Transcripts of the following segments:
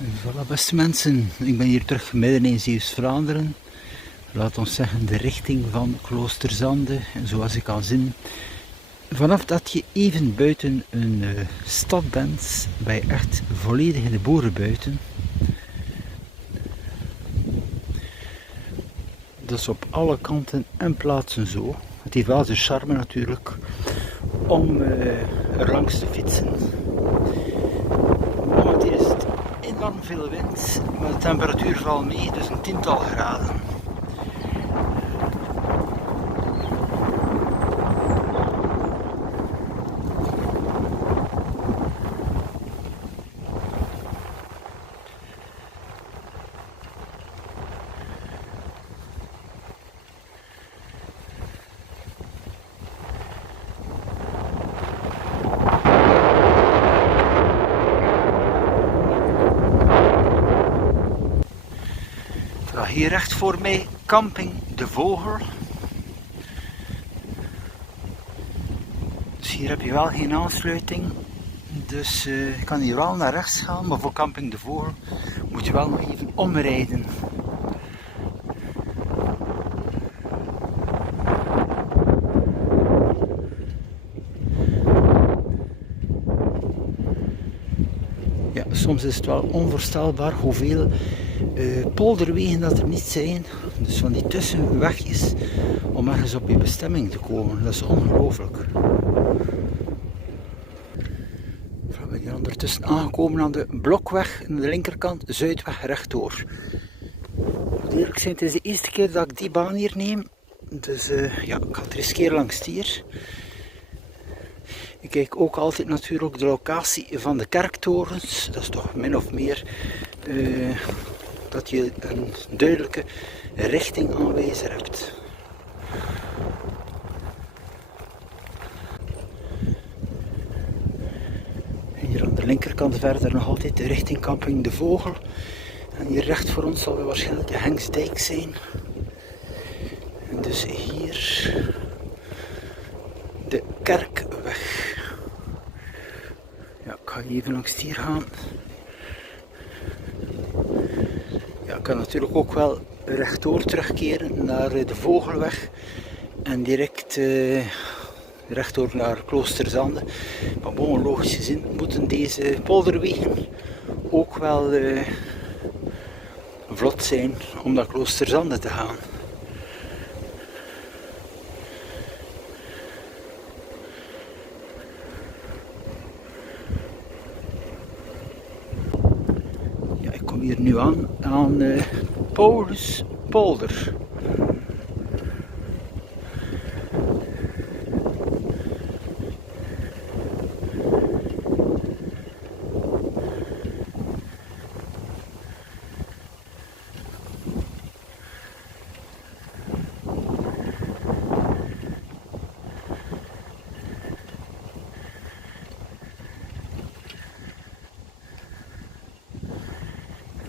Voilà, beste mensen, ik ben hier terug midden in Zeeuws-Vlaanderen. Laat ons zeggen de richting van Kloosterzande. En zoals ik kan zien, vanaf dat je even buiten een stad bent, ben je echt volledig in de boerenbuiten. Dat is op alle kanten en plaatsen zo. Het heeft wel zijn charme natuurlijk om er langs te fietsen. Momenteel is het enorm veel wind, maar de temperatuur valt mee, dus een tiental graden. Hier recht voor mij camping De Vogel. Dus hier heb je wel geen aansluiting. Dus je kan hier wel naar rechts gaan, maar voor camping De Vogel moet je wel nog even omrijden. Ja, soms is het wel onvoorstelbaar hoeveel polderwegen dat er niet zijn. Dus van die tussenwegjes om ergens op je bestemming te komen. Dat is ongelooflijk. We zijn hier ondertussen aangekomen aan de Blokweg aan de linkerkant, Zuidweg rechtdoor. Ik moet eerlijk zijn, het is de eerste keer dat ik die baan hier neem. Dus ja, ik ga het riskeren langs hier. Ik kijk ook altijd natuurlijk de locatie van de kerktorens. Dat is toch min of meer dat je een duidelijke richtingaanwijzer hebt. Hier aan de linkerkant verder nog altijd de richting camping De Vogel. En hier recht voor ons zal weer waarschijnlijk de Hengsdijk zijn. En dus hier de Kerkweg. Ja, ik ga even langs hier gaan. Ja, ik kan natuurlijk ook wel rechtdoor terugkeren naar de Vogelweg en direct rechtdoor naar Kloosterzande. Maar bon, logisch gezien moeten deze polderwegen ook wel vlot zijn om naar Kloosterzande te gaan. Ik kom hier nu aan Pauluspolder.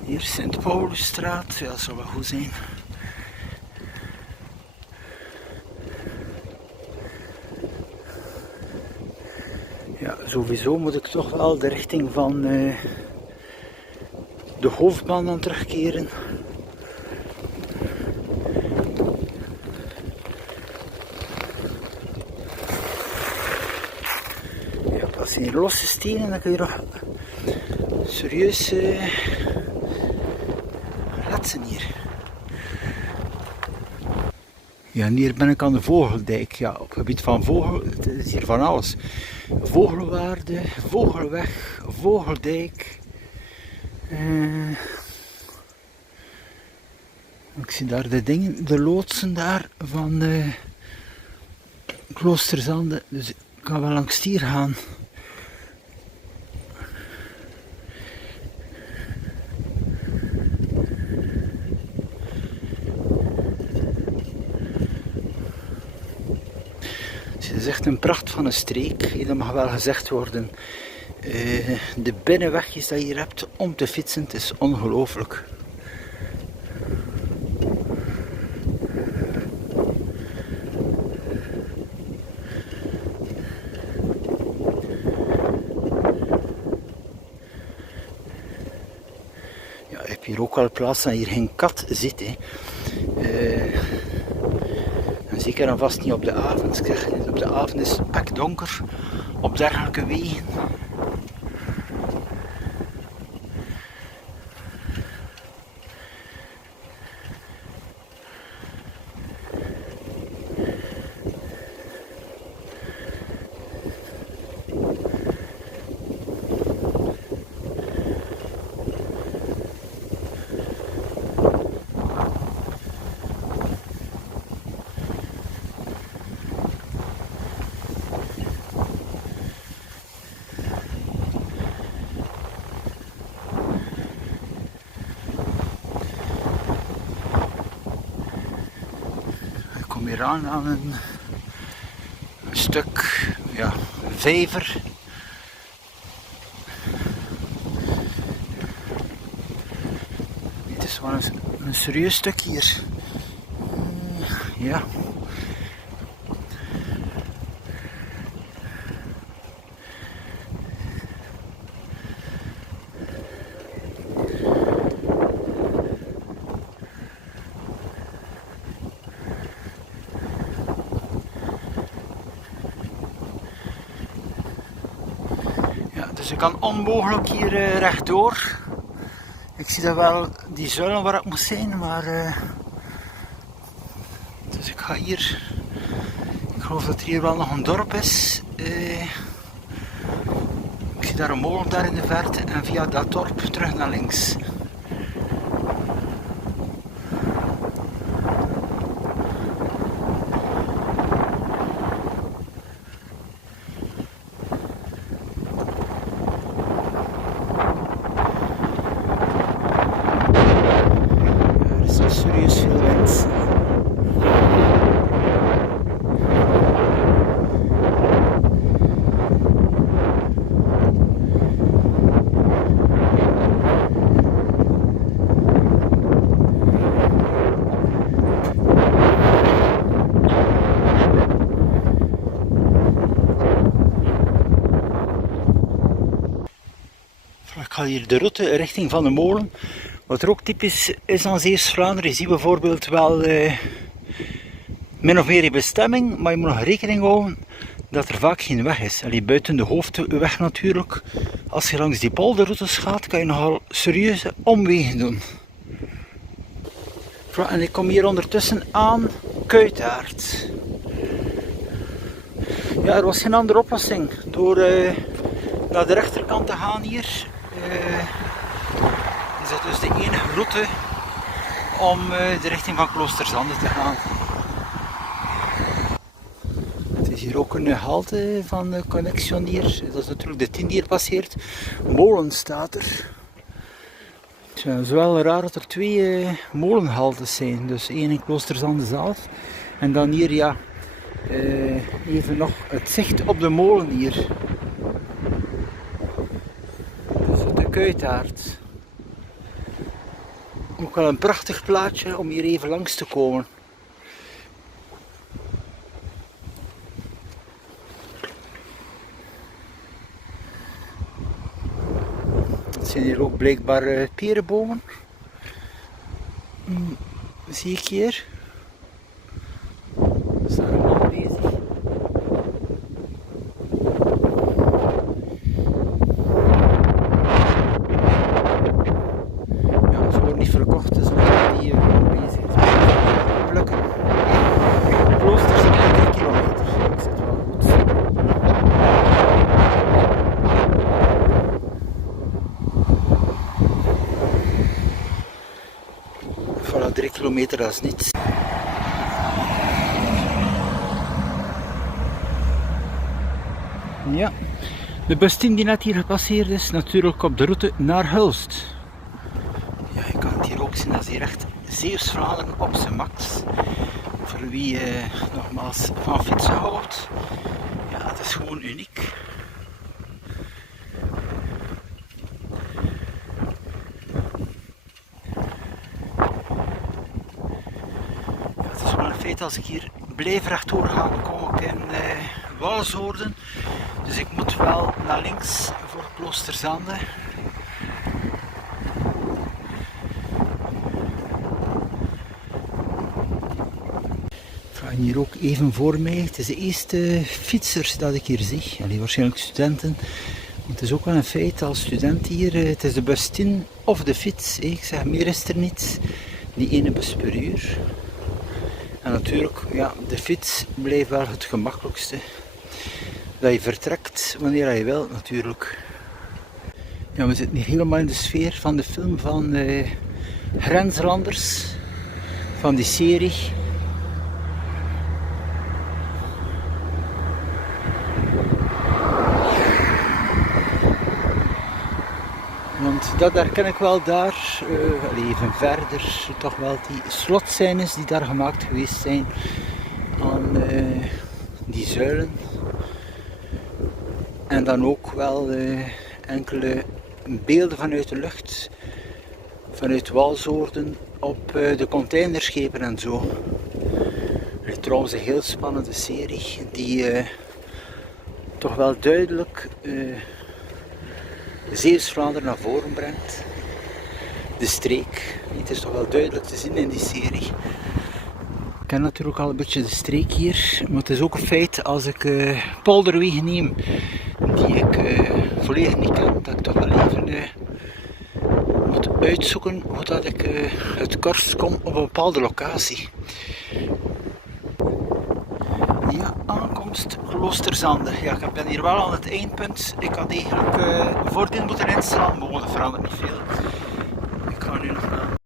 Hier Sint-Paulusstraat, ja, dat zal wel goed zijn. Ja, sowieso moet ik toch wel de richting van de hoofdbaan aan terugkeren. Ja, dat zijn hier losse stenen, dan kun je nog serieus letsen hier. Ja, en hier ben ik aan de Vogeldijk. Ja, op het gebied van vogel, het is hier van alles. Vogelwaarde, Vogelweg, Vogeldijk. Ik zie daar de dingen, de loodsen daar van Kloosterzande. Dus ik ga wel langs hier gaan. Het is echt een pracht van een streek, dat mag wel gezegd worden. De binnenwegjes die je hier hebt om te fietsen, het is ongelooflijk. je hebt hier ook wel plaats dat hier geen kat zit. Hè. En zeker en vast niet op de avond. Ik zeg, op de avond is het pekdonker op dergelijke wegen. Ik kom hier aan een stuk vijver. Het is wel een serieus stuk hier. Ja. Dus ik kan onmogelijk hier rechtdoor. Ik zie dat wel, die zuilen waar ik moet zijn, maar dus ik ga hier. Ik geloof dat er hier wel nog een dorp is. Ik zie daar een molen daar in de verte en via dat dorp terug naar links. Serieus veel wind. Ik ga hier de route richting van de molen. Wat er ook typisch is aan Zeeuws-Vlaanderen, je ziet bijvoorbeeld wel min of meer je bestemming, maar je moet nog rekening houden dat er vaak geen weg is. Allee, buiten de hoofdweg natuurlijk. Als je langs die polderroutes gaat, kan je nogal serieuze omwegen doen. En ik kom hier ondertussen aan Kuytaert. Ja, er was geen andere oplossing. Door naar de rechterkant te gaan hier. Is dat dus de enige route om de richting van Kloosterzande te gaan. Het is hier ook een halte van Connexxionier. Dat is natuurlijk de 10 die hier passeert. Molen staat er. Het is wel raar dat er 2 molenhaltes zijn. Dus één in Kloosterzande zelf. En dan hier ja, even nog het zicht op de molen hier. Dus de Kuytaert. Ook wel een prachtig plaatje om hier even langs te komen. Het zijn hier ook blijkbaar perenbomen. Zie ik hier. Er staat een man bezig. Ja, ze worden niet verkocht, dus die bezig is. Plukken. Klooster is 3 kilometer. Ik zit wel goed. Voilà, 3 kilometer, dat is niets. Ja, de bus 10 die net hier gepasseerd is, natuurlijk op de route naar Hulst. Ja, je kan het hier ook zien, dat is hier echt Zeeuws-Vlaanderen op zijn max. Voor wie nogmaals van fietsen houdt, ja, het is gewoon uniek. Ja, het is wel een feit, als ik hier blijf rechtdoor gaan, kom ik in Walshoorden. Dus ik moet wel naar links voor Kloosterzande. en hier ook even voor mij. Het is de eerste fietsers dat ik hier zie. Allee, waarschijnlijk studenten. Want het is ook wel een feit als student hier. Het is de bus 10 of de fiets. Ik zeg, meer is er niet. Die ene bus per uur. En natuurlijk, ja, de fiets blijft wel het gemakkelijkste. Dat je vertrekt wanneer je wilt natuurlijk. Ja, we zitten hier helemaal in de sfeer van de film van Grenslanders. Van die serie. Want dat herken ik wel daar, even verder, toch wel die slotscènes die daar gemaakt geweest zijn aan die zuilen. En dan ook wel enkele beelden vanuit de lucht, vanuit walsoorden op de containerschepen en zo. Trouwens een heel spannende serie die toch wel duidelijk Zeeuws-Vlaanderen naar voren brengt. De streek. Het is toch wel duidelijk te zien in die serie. Ik ken natuurlijk al een beetje de streek hier, maar het is ook een feit als ik polderwegen neem die ik volledig niet ken, dat ik toch wel even moet uitzoeken hoe dat ik uit Korst kom op een bepaalde locatie. Ja, aankomst Kloosterzande. Ja, ik ben hier wel aan het eindpunt. Ik had eigenlijk voordien moeten inslaan, maar dat verandert niet veel.